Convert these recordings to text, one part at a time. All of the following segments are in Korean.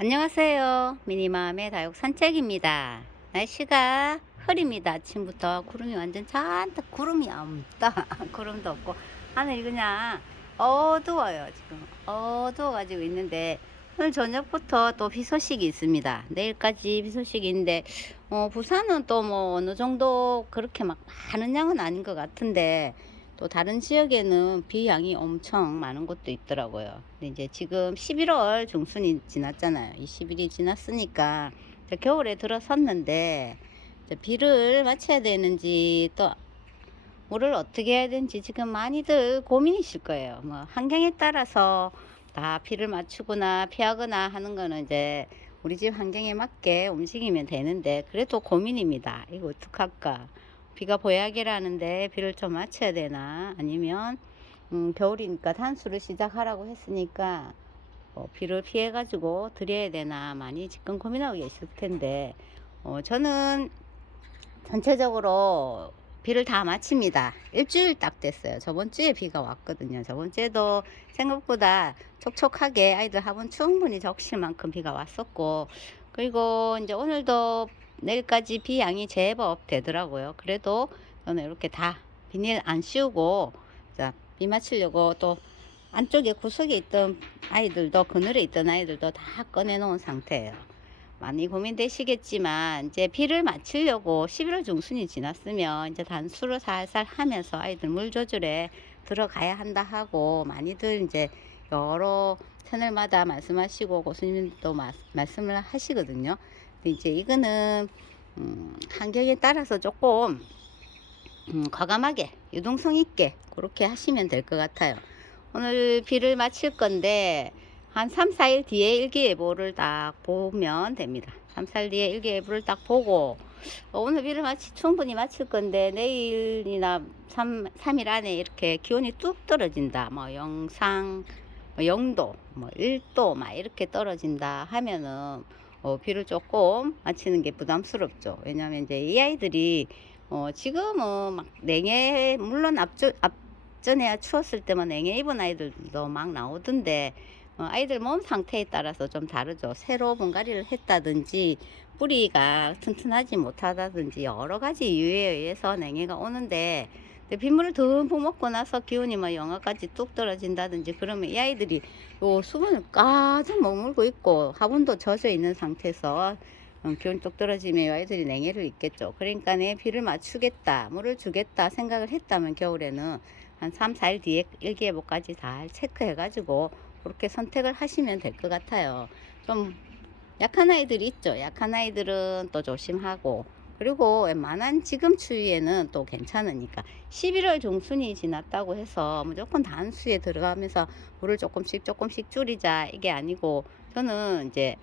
안녕하세요. 미니맘의 다육 산책입니다. 날씨가 흐립니다. 아침부터 구름이 완전 잔뜩 구름이 없다. 구름도 없고 하늘이 그냥 어두워요. 지금 어두워가지고 있는데 오늘 저녁부터 또 비 소식이 있습니다. 내일까지 비 소식인데 부산은 또 뭐 어느 정도 그렇게 막 많은 양은 아닌 것 같은데 또 다른 지역에는 비 양이 엄청 많은 곳도 있더라고요. 근데 이제 지금 11월 중순이 지났잖아요. 20일이 지났으니까 이제 겨울에 들어섰는데 이제 비를 맞춰야 되는지 또 물을 어떻게 해야 되는지 지금 많이들 고민이실 거예요. 뭐 환경에 따라서 다 비를 맞추거나 피하거나 하는 거는 이제 우리 집 환경에 맞게 움직이면 되는데 그래도 고민입니다. 이거 어떡할까? 비가 보약이라는데 비를 좀 맞춰야 되나? 아니면 겨울이니까 단수를 시작하라고 했으니까 비를 피해 가지고 드려야 되나 많이 지금 고민하고 계실 텐데 저는 전체적으로 비를 다 마칩니다. 일주일 딱 됐어요. 저번 주에 비가 왔거든요. 저번 주에도 생각보다 촉촉하게 아이들 학원 충분히 적실 만큼 비가 왔었고, 그리고 이제 오늘도 내일까지 비 양이 제법 되더라고요. 그래도 저는 이렇게 다 비닐 안 씌우고, 자, 비 맞추려고 또 안쪽에 구석에 있던 아이들도, 그늘에 있던 아이들도 다 꺼내 놓은 상태예요. 많이 고민되시겠지만 이제 비를 맞추려고 11월 중순이 지났으면 이제 단수를 살살 하면서 아이들 물 조절에 들어가야 한다 하고 많이들 이제 여러 채널마다 말씀하시고 교수님도 말씀을 하시거든요. 근데 이제 이거는 환경에 따라서 조금 과감하게 유동성 있게 그렇게 하시면 될 것 같아요. 오늘 비를 마칠 건데 한 3, 4일 뒤에 일기예보를 딱 보면 됩니다. 3, 4일 뒤에 일기예보를 딱 보고 오늘 비를 충분히 마칠 건데 내일이나 3일 안에 이렇게 기온이 뚝 떨어진다. 뭐 영상 뭐 0도, 뭐 1도 막 이렇게 떨어진다 하면은 비를 조금 마치는 게 부담스럽죠. 왜냐하면 이제 이 아이들이 지금은 막 냉해 물론 앞전에 추웠을 때만 냉해 입은 아이들도 막 나오던데 아이들 몸 상태에 따라서 좀 다르죠. 새로 분갈이를 했다든지 뿌리가 튼튼하지 못하다든지 여러 가지 이유에 의해서 냉해가 오는데 빗물을 듬뿍 먹고 나서 기온이 막 영하까지 뚝 떨어진다든지 그러면 이 아이들이 요 수분을 가득 머물고 있고 화분도 젖어 있는 상태에서 기온이 뚝 떨어지면 이 아이들이 냉해를 입겠죠. 그러니까 내 비를 맞추겠다, 물을 주겠다 생각을 했다면 겨울에는 한 3, 4일 뒤에 일기예보까지 잘 체크해가지고 그렇게 선택을 하시면 될 것 같아요. 좀 약한 아이들이 있죠. 약한 아이들은 또 조심하고 그리고 웬만한 지금 추위에는 또 괜찮으니까 11월 중순이 지났다고 해서 무조건 단수에 들어가면서 물을 조금씩 줄이자 이게 아니고 저는 이제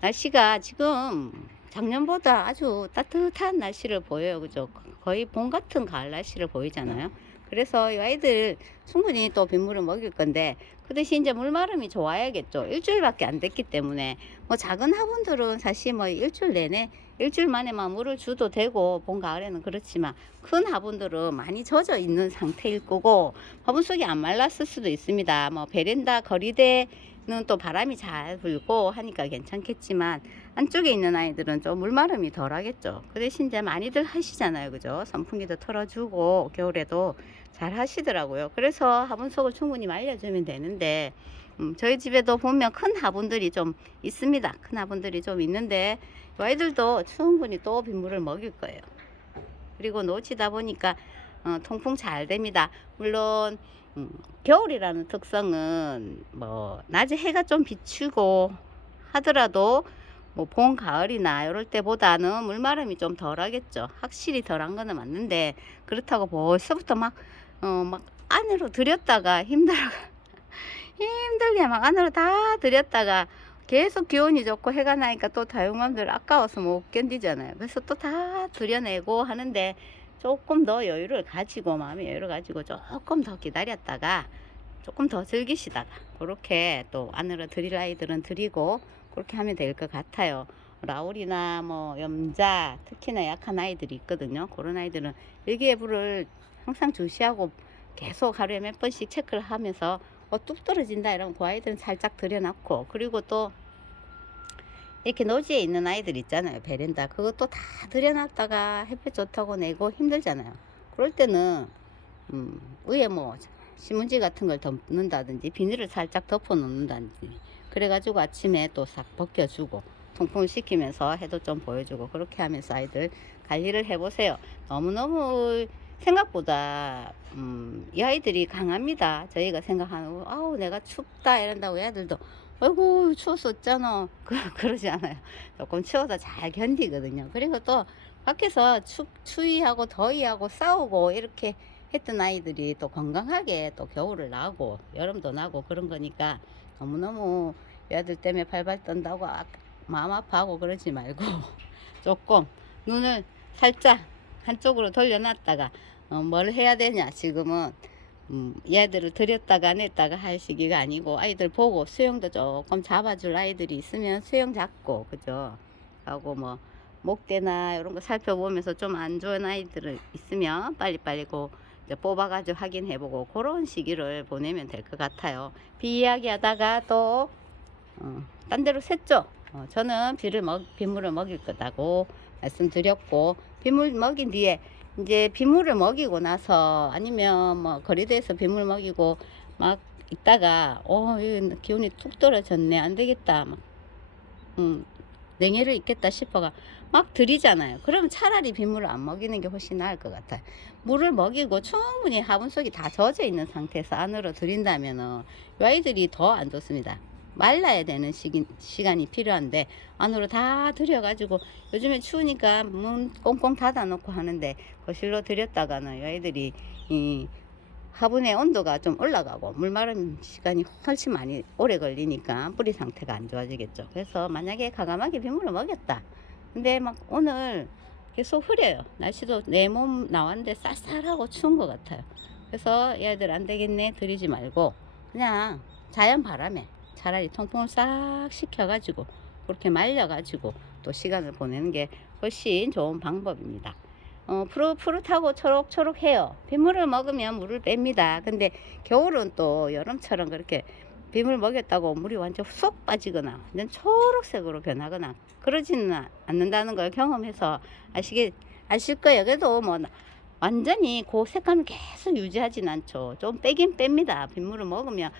날씨가 지금 작년보다 아주 따뜻한 날씨를 보여요. 그죠? 거의 봄 같은 가을 날씨를 보이잖아요. 그래서 이 아이들 충분히 또 빗물을 먹일 건데 그 대신 이제 물마름이 좋아야겠죠. 일주일밖에 안 됐기 때문에 뭐 작은 화분들은 사실 뭐 일주일 내내 일주일 만에만 물을 줘도 되고 봄 가을에는 그렇지만 큰 화분들은 많이 젖어 있는 상태일 거고 화분 속이 안 말랐을 수도 있습니다. 뭐 베란다 거리대는 또 바람이 잘 불고 하니까 괜찮겠지만 안쪽에 있는 아이들은 좀 물마름이 덜 하겠죠. 그 대신 이제 많이들 하시잖아요. 그죠? 선풍기도 틀어주고 겨울에도 잘 하시더라고요. 그래서 화분 속을 충분히 말려주면 되는데 저희 집에도 보면 큰 화분들이 좀 있습니다. 큰 화분들이 좀 있는데 아이들도 충분히 또 빗물을 먹일 거예요. 그리고 놓치다 보니까 통풍 잘 됩니다. 물론 겨울이라는 특성은 뭐 낮에 해가 좀 비추고 하더라도 뭐 봄, 가을이나 이럴 때보다는 물마름이 좀 덜하겠죠. 확실히 덜한 거는 맞는데 그렇다고 벌써부터 막 안으로 들였다가 힘들게 막 안으로 다 들였다가 계속 기온이 좋고 해가 나니까 또 다육맘들 아까워서 못 견디잖아요. 그래서 또 다 들여내고 하는데 조금 더 여유를 가지고 마음의 여유를 가지고 조금 더 기다렸다가 조금 더 즐기시다가 그렇게 또 안으로 들일 아이들은 들이고 그렇게 하면 될 것 같아요. 라울이나 뭐 염자 특히나 약한 아이들이 있거든요. 그런 아이들은 일기예보를 항상 주시하고 계속 하루에 몇 번씩 체크를 하면서 뚝 떨어진다 이러면 그 아이들은 살짝 들여놓고 그리고 또 이렇게 노지에 있는 아이들 있잖아요. 베란다. 그것도 다 들여놨다가 햇볕 좋다고 내고 힘들잖아요. 그럴 때는 위에 뭐 신문지 같은 걸 덮는다든지 비닐을 살짝 덮어 놓는다든지 그래가지고 아침에 또 싹 벗겨주고 통풍을 시키면서 해도 좀 보여주고 그렇게 하면서 아이들 관리를 해보세요. 너무너무 생각보다 이 아이들이 강합니다. 저희가 생각하는 아우 내가 춥다 이런다고 애들도 아이고 추웠었잖아 그러지 않아요. 조금 추워서 잘 견디거든요. 그리고 또 밖에서 추위하고 더위하고 싸우고 이렇게 했던 아이들이 또 건강하게 또 겨울을 나고 여름도 나고 그런 거니까 너무너무 애들 때문에 발발 떤다고 마음 아파하고 그러지 말고 조금 눈을 살짝 한쪽으로 돌려놨다가 뭘 해야 되냐 지금은 얘들을 들였다가 냈다가 할 시기가 아니고 아이들 보고 수영도 조금 잡아줄 아이들이 있으면 수영 잡고 그죠 하고 뭐 목대나 이런 거 살펴보면서 좀 안 좋은 아이들을 있으면 빨리빨리 이제 뽑아가지고 확인해보고 그런 시기를 보내면 될 것 같아요. 비 이야기하다가 또 딴 데로 샜죠. 저는 빗물을 먹일 거다고 말씀드렸고 빗물 먹인 뒤에 이제 빗물을 먹이고 나서 아니면 뭐 거리대에서 빗물 먹이고 막 있다가 이 기온이 툭 떨어졌네 안 되겠다 막 냉해를 있겠다 싶어가 막 들이잖아요. 그럼 차라리 빗물을 안 먹이는 게 훨씬 나을 것 같아요. 물을 먹이고 충분히 화분 속이 다 젖어 있는 상태에서 안으로 들인다면 이 아이들이 더 안 좋습니다. 말라야 되는 시간이 필요한데 안으로 다 들여가지고 요즘에 추우니까 문 꽁꽁 닫아 놓고 하는데 거실로 들였다가는 이 아이들이 이 화분의 온도가 좀 올라가고 물 마른 시간이 훨씬 많이 오래 걸리니까 뿌리 상태가 안 좋아지겠죠. 그래서 만약에 과감하게 빗물을 먹였다. 근데 막 오늘 계속 흐려요. 날씨도 내 몸 나왔는데 쌀쌀하고 추운 것 같아요. 그래서 얘들 안 되겠네 들이지 말고 그냥 자연 바람에 차라리 통풍을 싹 시켜가지고 그렇게 말려가지고 또 시간을 보내는 게 훨씬 좋은 방법입니다. 푸릇푸릇하고 초록초록해요. 빗물을 먹으면 물을 뺍니다. 근데 겨울은 또 여름처럼 그렇게 빗물 먹였다고 물이 완전 쏙 빠지거나 완전 초록색으로 변하거나 그러지는 않는다는 걸 경험해서 아실 거예요. 그래도 뭐 완전히 그 색감을 계속 유지하진 않죠. 좀 빼긴 뺍니다. 빗물을 먹으면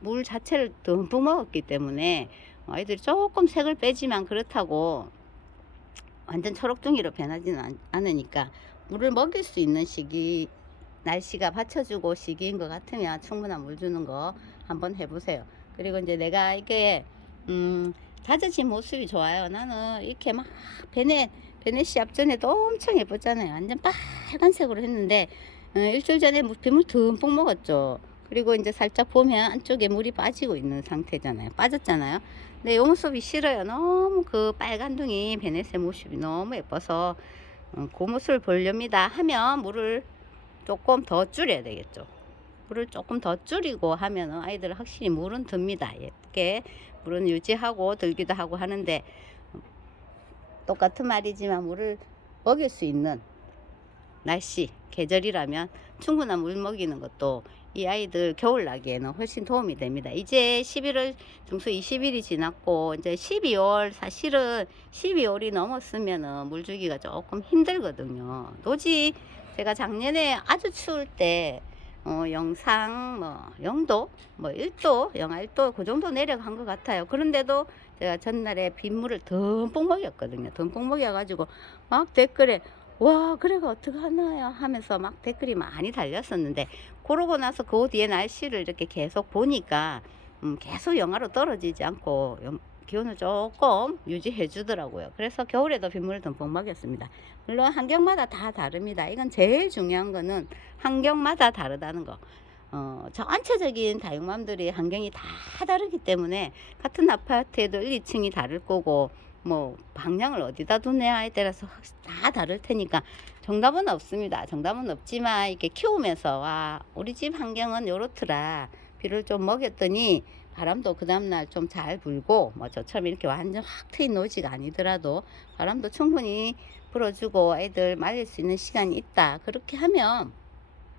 물 자체를 듬뿍 먹었기 때문에 아이들이 조금 색을 빼지만 그렇다고 완전 초록둥이로 변하지는 않으니까 물을 먹일 수 있는 시기 날씨가 받쳐주고 시기인 것 같으면 충분한 물 주는 거 한번 해보세요. 그리고 이제 내가 이게 다져진 모습이 좋아요. 나는 이렇게 막 베네시 앞전에도 엄청 예뻤잖아요. 완전 빨간색으로 했는데 일주일 전에 빗물 듬뿍 먹었죠. 그리고 이제 살짝 보면 안쪽에 물이 빠지고 있는 상태잖아요. 빠졌잖아요. 근데 이 모습이 싫어요. 너무 그 빨간둥이 베네스 모습이 너무 예뻐서 그 모습을 보렵니다 하면 물을 조금 더 줄여야 되겠죠. 물을 조금 더 줄이고 하면 아이들은 확실히 물은 듭니다. 예쁘게 물은 유지하고 들기도 하고 하는데 똑같은 말이지만 물을 먹일 수 있는 날씨 계절이라면 충분한 물 먹이는 것도 이 아이들 겨울 나기에는 훨씬 도움이 됩니다. 이제 11월 중수 20일이 지났고 이제 12월 사실은 12월이 넘었으면은 물 주기가 조금 힘들거든요. 도지 제가 작년에 아주 추울 때 영상 뭐 0도 뭐 1도 영하 1도 그 정도 내려간 것 같아요. 그런데도 제가 전날에 빗물을 듬뿍 먹였거든요. 듬뿍 먹여가지고 막 댓글에 와 그래가 어떡하나요 하면서 막 댓글이 많이 달렸었는데 그러고 나서 그 뒤에 날씨를 이렇게 계속 보니까 계속 영하로 떨어지지 않고 기온을 조금 유지해 주더라고요. 그래서 겨울에도 빗물을 듬뿍 먹였습니다. 물론 환경마다 다 다릅니다. 이건 제일 중요한 거는 환경마다 다르다는 거. 전체적인 다육맘들이 환경이 다 다르기 때문에 같은 아파트에도 1, 2층이 다를 거고 뭐 방향을 어디다 두냐에 따라서 다 다를 테니까 정답은 없습니다. 정답은 없지만 이렇게 키우면서 와 우리 집 환경은 요렇더라. 비를 좀 먹였더니 바람도 그 다음날 좀 잘 불고 뭐 저처럼 이렇게 완전 확 트인 노지가 아니더라도 바람도 충분히 불어주고 애들 말릴 수 있는 시간이 있다. 그렇게 하면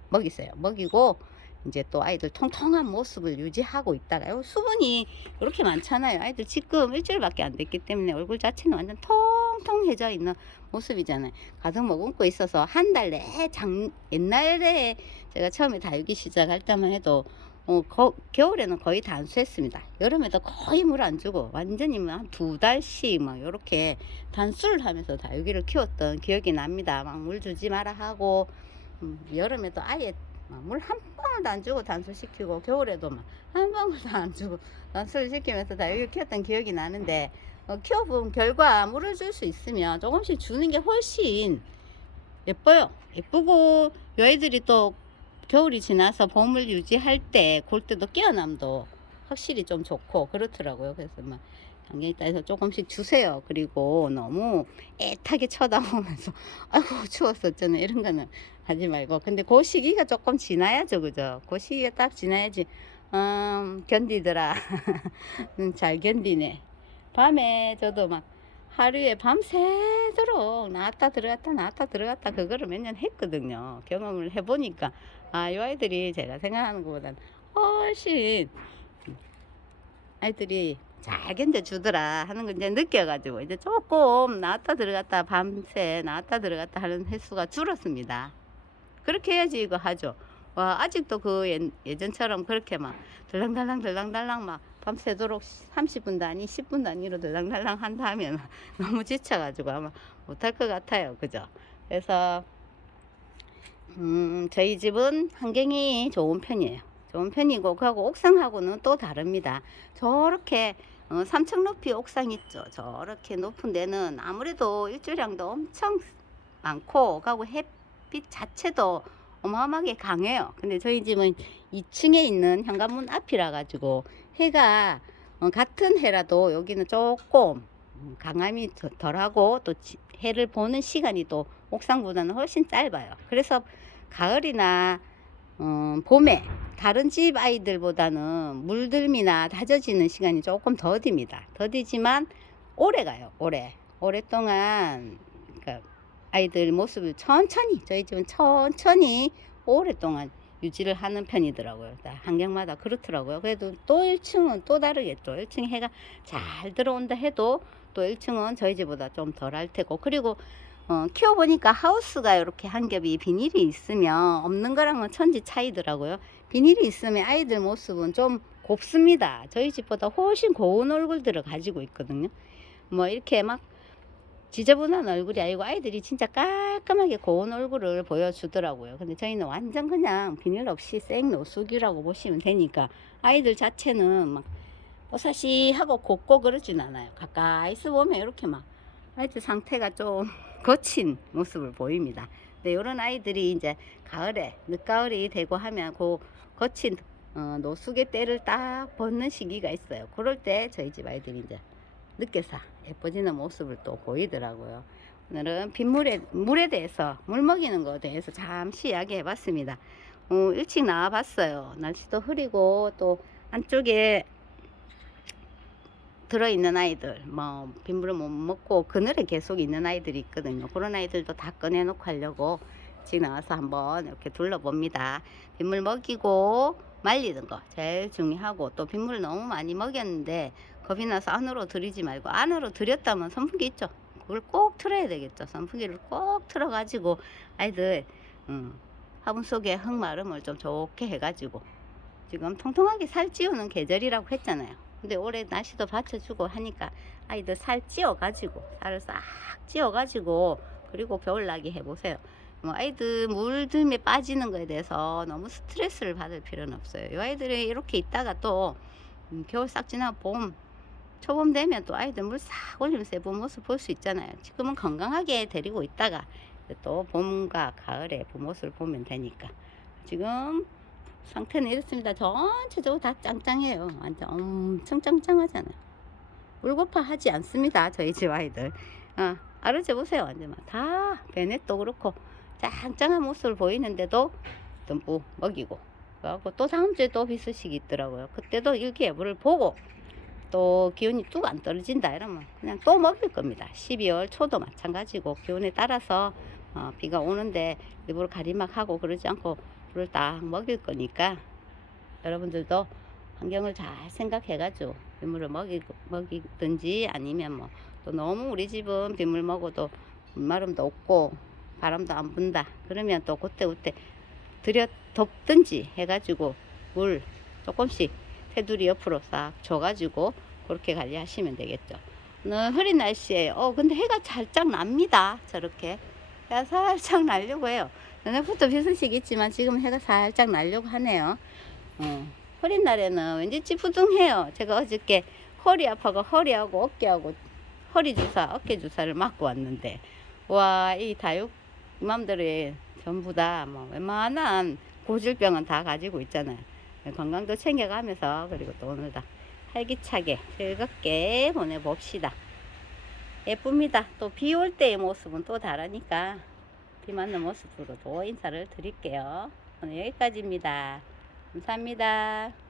먹이세요. 먹이고 이제 또 아이들 통통한 모습을 유지하고 있다가 요 수분이 이렇게 많잖아요. 아이들 지금 일주일밖에 안 됐기 때문에 얼굴 자체는 완전 통통해져 있는 모습이잖아요. 가득 머금고 있어서 한 달 내에 옛날에 제가 처음에 다육이 시작할 때만 해도 겨울에는 거의 단수했습니다. 여름에도 거의 물 안 주고 완전히 한 2달씩 막 이렇게 단수를 하면서 다육이를 키웠던 기억이 납니다. 막 물 주지 마라 하고 여름에도 아예 물 한 방울도 안 주고 단수시키고 겨울에도 막 한 방울도 안 주고 단수를 시키면서 다육이 키웠던 기억이 나는데 키워본 결과 물을 줄 수 있으면 조금씩 주는 게 훨씬 예뻐요. 예쁘고 이 아이들이 또 겨울이 지나서 봄을 유지할 때 골 때도 깨어남도 확실히 좀 좋고 그렇더라고요. 그래서 막 안경이 따서 조금씩 주세요. 그리고 너무 애타게 쳐다보면서 아이고 추웠어 어쩌네 이런 거는 하지 말고. 근데 그 시기가 조금 지나야죠, 그죠? 그 시기가 딱 지나야지 견디더라. 잘 견디네. 밤에 저도 막 하루에 밤새도록 나왔다 들어갔다 나왔다 들어갔다 그거를 몇 년 했거든요. 경험을 해보니까 이 아이들이 제가 생각하는 것보다는 훨씬 아이들이 잘 견뎌주더라 하는 걸 이제 느껴가지고 이제 조금 나왔다 들어갔다 밤새 나왔다 들어갔다 하는 횟수가 줄었습니다. 그렇게 해야지 이거 하죠. 와, 아직도 그 예전처럼 그렇게 막 들랑달랑 막 밤새도록 30분 단위 10분 단위로 들랑달랑 한다 하면 너무 지쳐가지고 아마 못할 것 같아요. 그죠? 그래서 저희 집은 환경이 좋은 편이에요. 좋은 편이고 그하고 옥상하고는 또 다릅니다. 저렇게 3층 높이 옥상 있죠. 저렇게 높은 데는 아무래도 일조량도 엄청 많고 그하고 햇빛 자체도 어마어마하게 강해요. 근데 저희 집은 2층에 있는 현관문 앞이라 가지고 해가 같은 해라도 여기는 조금 강함이 덜하고 또 해를 보는 시간이 또 옥상보다는 훨씬 짧아요. 그래서 가을이나 봄에 다른 집 아이들보다는 물들미나 다져지는 시간이 조금 더딥니다. 더디지만 오래 가요. 오랫동안 그러니까 아이들 모습을 천천히 저희 집은 천천히 오랫동안 유지를 하는 편이더라고요. 환경마다 그렇더라고요. 그래도 또 1층은 또 다르겠죠. 1층 해가 잘 들어온다 해도 또 1층은 저희 집보다 좀 덜 할 테고 그리고 키워보니까 하우스가 이렇게 한 겹이 비닐이 있으면 없는 거랑은 천지 차이더라고요. 비닐이 있으면 아이들 모습은 좀 곱습니다. 저희 집보다 훨씬 고운 얼굴들을 가지고 있거든요. 뭐 이렇게 막 지저분한 얼굴이 아니고 아이들이 진짜 깔끔하게 고운 얼굴을 보여주더라고요. 근데 저희는 완전 그냥 비닐 없이 생 노숙이라고 보시면 되니까 아이들 자체는 막 뽀사시하고 곱고 그러진 않아요. 가까이서 보면 이렇게 막 아이들 상태가 좀 거친 모습을 보입니다. 근데 이런 아이들이 이제 가을에 늦가을이 되고 하면 그 거친 노숙의 때를 딱 벗는 시기가 있어요. 그럴 때 저희 집 아이들이 이제 늦게서 예뻐지는 모습을 또 보이더라고요. 오늘은 물에 대해서 물 먹이는 거에 대해서 잠시 이야기해 봤습니다. 일찍 나와 봤어요. 날씨도 흐리고 또 안쪽에 들어있는 아이들 뭐 빗물을 못 먹고 그늘에 계속 있는 아이들이 있거든요. 그런 아이들도 다 꺼내놓고 하려고 지금 나와서 한번 이렇게 둘러봅니다. 빗물 먹이고 말리는 거 제일 중요하고 또 빗물을 너무 많이 먹였는데 겁이 나서 안으로 들이지 말고 안으로 들였다면 선풍기 있죠. 그걸 꼭 틀어야 되겠죠. 선풍기를 꼭 틀어 가지고 아이들 화분 속에 흙마름을 좀 좋게 해가지고 지금 통통하게 살 찌우는 계절이라고 했잖아요. 근데 올해 날씨도 받쳐주고 하니까 아이들 살 찌워가지고 살을 싹 찌워가지고 그리고 겨울나게 해보세요. 뭐 아이들 물들에 빠지는 거에 대해서 너무 스트레스를 받을 필요는 없어요. 이 아이들이 이렇게 있다가 또 겨울 싹 지나고 봄 초봄 되면 또 아이들 물 싹 올리면서 예쁜 모습 볼 수 있잖아요. 지금은 건강하게 데리고 있다가 또 봄과 가을에 그 모습을 보면 되니까 지금 상태는 이렇습니다. 전체적으로 다 짱짱해요. 완전 엄청 짱짱하잖아요. 물고파 하지 않습니다. 저희 집 아이들. 아르제 보세요. 완전 다 베넷도 그렇고 짱짱한 모습을 보이는데도 듬뿍 먹이고 그래갖고 또 다음 주에 또 비수식이 있더라고요. 그때도 일기예보를 보고 또 기온이 뚝 안 떨어진다 이러면 그냥 또 먹일 겁니다. 12월 초도 마찬가지고 기온에 따라서 비가 오는데 일부러 가리막하고 그러지 않고 불을 딱 먹일 거니까 여러분들도 환경을 잘 생각해가지고 빗물을 먹이든지 아니면 뭐 또 너무 우리 집은 빗물 먹어도 물마름도 없고 바람도 안 분다 그러면 또 그때 들여 덮든지 해가지고 물 조금씩 테두리 옆으로 싹 줘가지고 그렇게 관리하시면 되겠죠. 오늘 흐린 날씨에 근데 해가 살짝 납니다. 저렇게 해가 살짝 나려고 해요. 저녁부터 비서식 있지만 지금 해가 살짝 나려고 하네요. 흐린 날에는 왠지 찌푸둥해요. 제가 어저께 허리 아파가 허리하고 어깨하고 허리 주사 어깨 주사를 맞고 왔는데 와 이 다육맘들이 전부 다 뭐 웬만한 고질병은 다 가지고 있잖아요. 건강도 챙겨가면서 그리고 또 오늘 다 활기차게 즐겁게 보내봅시다. 예쁩니다. 또 비 올 때의 모습은 또 다르니까 비 맞는 모습으로 또 인사를 드릴게요. 오늘 여기까지입니다. 감사합니다.